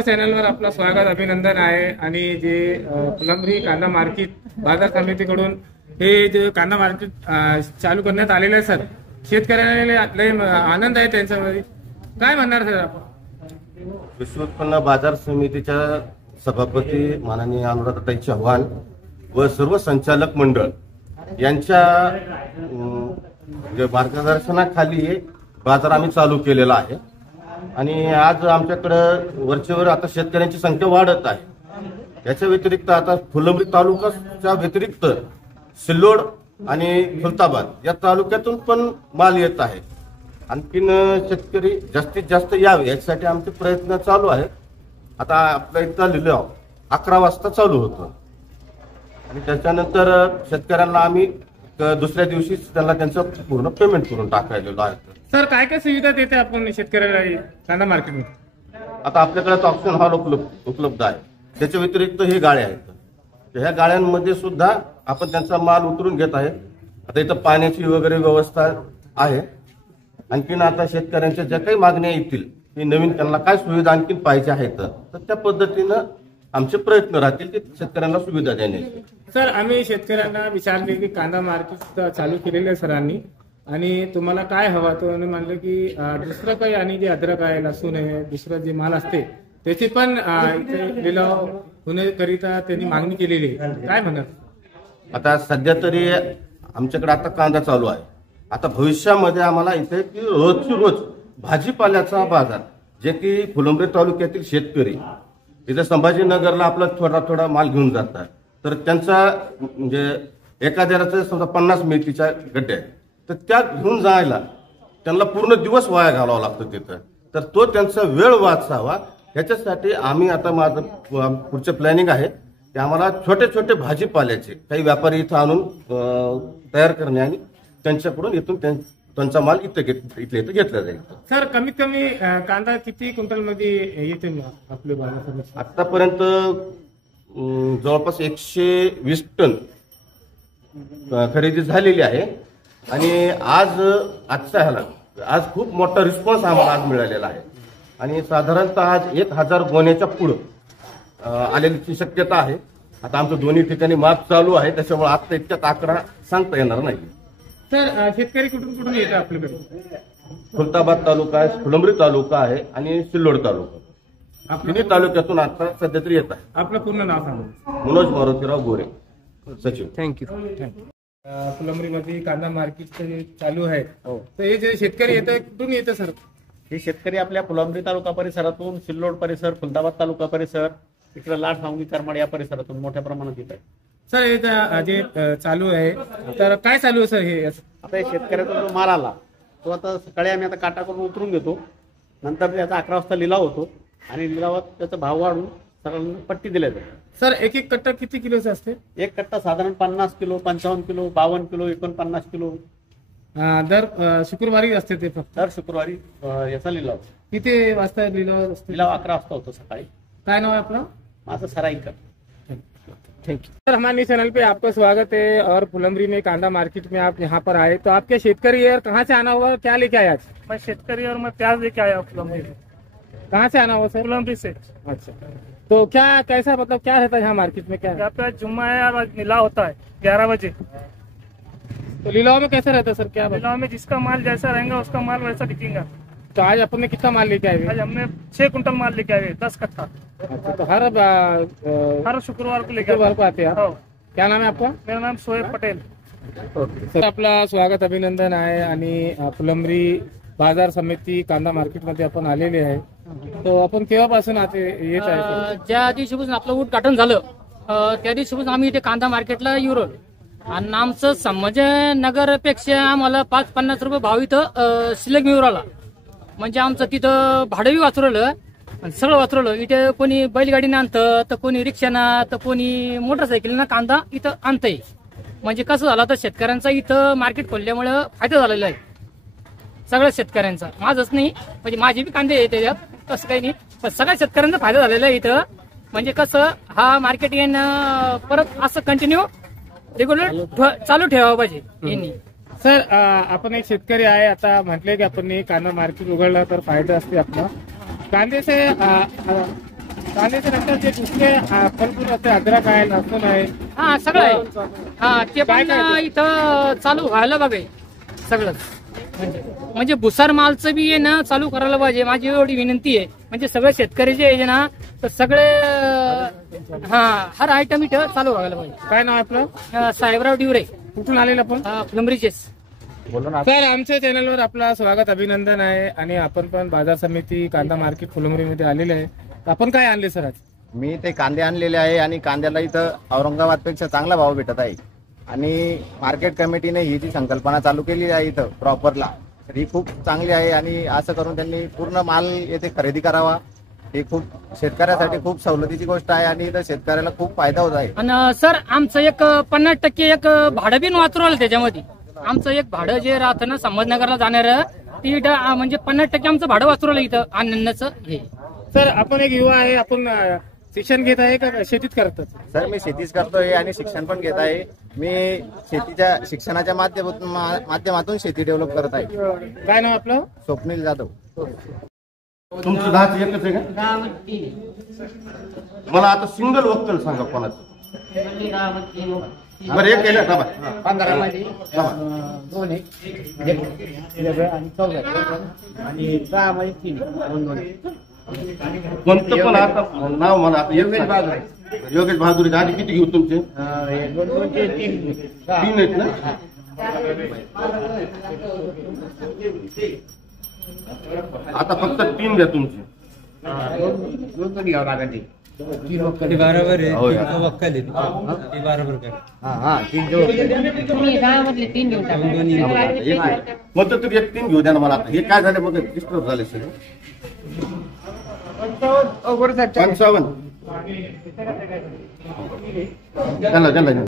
चॅनलवर आपलं स्वागत अभिनंदन आहे। आणि जे फुलंब्री कांदा मार्केट बाजार समितीकडून हे जे कांदा मार्केट चालू करण्यात आलेलं आहे सर, शेतकऱ्यांना लय आनंद आहे त्यांच्यामध्ये, काय म्हणणार सर आपण? कृषी उत्पन्न बाजार समितीच्या सभापती माननीय अनुराधाताई चव्हाण व सर्व संचालक मंडळ यांच्या मार्गदर्शनाखाली बाजार आम्ही चालू केलेला आहे। आणि आज आमच्याकडे वरचेवर आता शेतकऱ्यांची संख्या वाढत आहे। याच्या व्यतिरिक्त आता फुलंब्री तालुक्याच्या व्यतिरिक्त सिल्लोड आणि खुलताबाद या तालुक्यातून पण माल येत आहे। आणखीन शेतकरी जास्तीत जास्त यावे यासाठी आमचे प्रयत्न चालू आहेत। आता आपल्या इथला लिलाव 11 वाजता चालू होतो आणि त्याच्यानंतर शेतकऱ्यांना आम्ही दुसऱ्या दिवशी त्यांचं पूर्ण पेमेंट करून टाकायलेलो आहे। सर काय काय सुविधा देते आपण शेतकऱ्याला कांदा मार्केटमध्ये? आता आपल्याकडे ऑप्शन हॉल उपलब्ध आहे। त्याच्या व्यतिरिक्त हे गाड्या आहेत, ह्या गाड्यांमध्ये सुद्धा आपण त्यांचा माल उतरून घेत आहे। आता इथं पाण्याची वगैरे व्यवस्था आहे। आणखीन आता शेतकऱ्यांच्या ज्या काही मागण्या येतील की नवीन त्यांना काय सुविधा आणखीन पाहिजे आहेत तर त्या पद्धतीनं आमचे प्रयत्न राहतील की शेतकऱ्यांना सुविधा देण्याची। सर आम्ही शेतकऱ्यांना विचारले की कांदा मार्केट चालू केलेलं आहे सरांनी, आणि तुम्हाला काय हवा, तो म्हणलं की दुसरं काही आणि जे अद्रक आहे, लसूण आहे, दुसरं जे माल असते त्याची पण इथे लिलाव होण्याकरिता त्यांनी मागणी केलेली आहे, काय म्हणत? आता सध्या तरी आमच्याकडे आता कांदा चालू आहे। आता भविष्यामध्ये आम्हाला इथे की रोजची रोज भाजीपाल्याचा बाजार, जे की फुलंब्री तालुक्यातील शेतकरी इथे संभाजीनगरला आपला थोडा माल घेऊन जातात, तर त्यांचा म्हणजे एखाद्याचं समजा 50 मेथीच्या गड्ड्या तर त्या घेऊन जायला त्यांना पूर्ण दिवस वाया घालावा लागतो तिथं, तर तो त्यांचा वेळ वाचावा ह्याच्यासाठी आम्ही आता माझं पुढचं प्लॅनिंग आहे की आम्हाला छोटे छोटे भाजीपाल्याचे काही व्यापारी इथं आणून तयार करणे आणि त्यांच्याकडून इथून त्यांचा माल इथल्या इथं घेतला जाईल। सर कमीत कमी कांदा किती क्विंटल मध्ये येते आपले बाजार? आतापर्यंत जवळपास 120 टन खरेदी झालेली आहे। आणि आज खूप मोठा रिस्पॉन्स आम्हाला आज मिळालेला आहे आणि साधारणतः आज 1000 गोण्याच्या पुढं आलेली शक्यता आहे। आता आमचं दोन्ही ठिकाणी माप चालू आहे, त्याच्यामुळे आता इतक्यात आकडा सांगता येणार नाही। सर शेतकरी कुठून येतात आपल्याकडे? खुलताबाद तालुका आहे, फुलंब्री तालुका आहे आणि सिल्लोड तालुका, तिन्ही तालुक्यातून आता सध्या तरी येत आहे। आपलं पूर्ण नाव सांगा? मनोज मारुतीराव गोरे, सचिव। थँक्यू। फुलंब्रीमध्ये कांदा मार्केट चालू आहे, तर हे जे शेतकरी येतं कुठून येतं सर? हे शेतकरी आपल्या फुलंब्री तालुका परिसरातून, सिल्लोड परिसर, खुलताबाद तालुका परिसर, इकडे लाड, सांगली, करमाड या परिसरातून मोठ्या प्रमाणात येत आहे। सर हे जे चालू आहे तर काय चालू आहे सर? हे आता शेतकऱ्याचा जो माल आला तो आता सकाळी आम्ही आता काटा करून उतरून घेतो, नंतर त्याचा 11 वाजता लिलाव होतो आणि लिलावात त्याचा भाव वाढून सर्वांना पट्टी दिल्या जाते। सर एक कट्टा किती किलोचा असते? एक कट्टा साधारण 50 किलो, 55 किलो, 52 किलो, 49 किलो दर शुक्रवारी असते ते फक्त? दर शुक्रवारी याचा लिलाव। किती वाजता लिलाव असते? लिलाव 11 वाजता होतो सकाळी। काय नाव है आपका? माझं सराईकर। Thank you sir. हमारे चैनल पे आपका स्वागत है। और फुलंब्री में कांदा मार्केट में आप यहाँ पर आए, तो आपके शेतकरी और कहाँ से आना हुआ, क्या लेके आया आज? मैं शेतकरी और मैं प्याज लेके आया फुलंब्री। कहाँ से आना हुआ सर? फुलंब्री से। अच्छा, तो क्या कैसा मतलब क्या रहता है यहाँ मार्केट में? क्या यहाँ पे आज जुम्मा है और आज लिलाव होता है 11 बजे। तो लिलाव में कैसा रहता है सर? क्या लिलाव में जिसका माल जैसा रहेगा उसका माल वैसा बिकेगा। तो आज अपने कितना माल लेके आए? आज हमने 6 कुंटल माल लेके आए, 10 कट्टा। अच्छा, तो हर शुक्रवार को लेकर शुक्रवार को आते हैं आप? क्या नाम है आपका? मेरा नाम शोएब पटेल। सर आपला स्वागत अभिनंदन आहे। आणि फुलंब्री बाजार समिती कांदा मार्केट मध्ये आपण आलेले आहे, तो आपण केव्हापासून येत आहे? ज्या दिवशीपासून आपलं उद्घाटन झालं त्या दिवशीपासून आम्ही इथे कांदा मार्केटला येऊ राहिलो आणि आमचं संभाजीनगरपेक्षा आम्हाला 5-50 रुपये भाव इथं शिल्लक मिळू राहिला। म्हणजे आमचं तिथं भाडंही वाचवलं आणि सगळं वाचवलं। इथे कोणी बैलगाडीनं आणतं, तर कोणी रिक्षानं, तर कोणी मोटरसायकलीनं कांदा इथं आणतंय। म्हणजे कसं झालं तर शेतकऱ्यांचा इथं मार्केट खोलल्यामुळे फायदा झालेला आहे सगळ्या शेतकऱ्यांचा, माझंच नाही, म्हणजे माझे बी कांदे आहे त्याच्यात, तसं काही नाही, पण सगळ्या शेतकऱ्यांचा फायदा झालेला आहे इथं। म्हणजे कसं हा मार्केट येणं परत असं कंटिन्यू रेग्युलर चालू ठेवावं पाहिजे यांनी। सर आपण एक शेतकरी आहे, आता म्हटले की आपण कांदा मार्केट उघडला तर फायदा असते आपला। कांदे से कांद्याच्या नंतर जे दुसरे फलफूल असते अद्रक आहे लसूण आहे हा सगळं आहे. हा ते पण इथं चालू व्हायला बघे सगळंच. म्हणजे भुसार मालचं बी आहे ना चालू करायला पाहिजे, माझी एवढी विनंती आहे. म्हणजे सगळे शेतकरी जे आहे ना तर सगळे हर आयटम इथं चालू व्हायला पाहिजे. काय नाव आहे आपलं? साहेबराव डिवरे, कुठून आलेलं आपण? फुलंब्रीचेच. सर आमच्या चॅनलवर आपलं स्वागत अभिनंदन आहे. आणि आपण पण बाजार समिती कांदा मार्केट फुलंब्रीमध्ये आलेले आहे. आपण काय आणले सर आज? मी ते कांदे आणलेले आहे आणि कांद्याला इथं औरंगाबादपेक्षा चांगला भाव भेटत आहे. आणि मार्केट कमिटीने ही जी संकल्पना चालू केली आहे इथं प्रॉपरला, तर ही खूप चांगली आहे. आणि असं करून त्यांनी पूर्ण माल येथे खरेदी करावा, ही खूप शेतकऱ्यासाठी खूप सवलतीची गोष्ट आहे आणि इथं शेतकऱ्याला खूप फायदा होत आहे. आणि सर आमचं एक 50% एक भाडं बिन वाचवलं त्याच्यामध्ये. आमचं एक भाडं जे राहतं ना संभाजीनगरला जाणार ती इथं म्हणजे 50% आमचं भाडं वाचवलं इथं आणण्याचं हे. सर आपण एक युवा आहे, आपण शिक्षण घेत आहे का शेतीत करतात? सर मी शेतीच करतोय आणि शिक्षण पण घेत आहे. मी शेतीच्या शिक्षणाच्या माध्यमातून शेती डेव्हलप करत आहे. काय नाव आपलं? स्वप्नील जाधव. तुमचं 10 एकच आहे का? मला आता सिंगल वक्कल सांगा कोणाचं. बरं एक केलं का? 15 मध्ये 2 आणि 14 आणि 6 मध्ये 3 कोणतं पण आता नाव मला आता योगेश बहादुर. आधी किती घेऊ तुमचे? 3 आहेत ना? आता फक्त 3 द्या तुमचे. दोन घ्यावं लागेल. ते बरोबर आहे. हो, तिचं वक्कल आहे ते बरोबर कर. मग तर तुम्ही एक 3 घेऊ द्या ना मला. आता हे काय झालं मग डिस्टर्ब झाले सगळे. 55 चला चला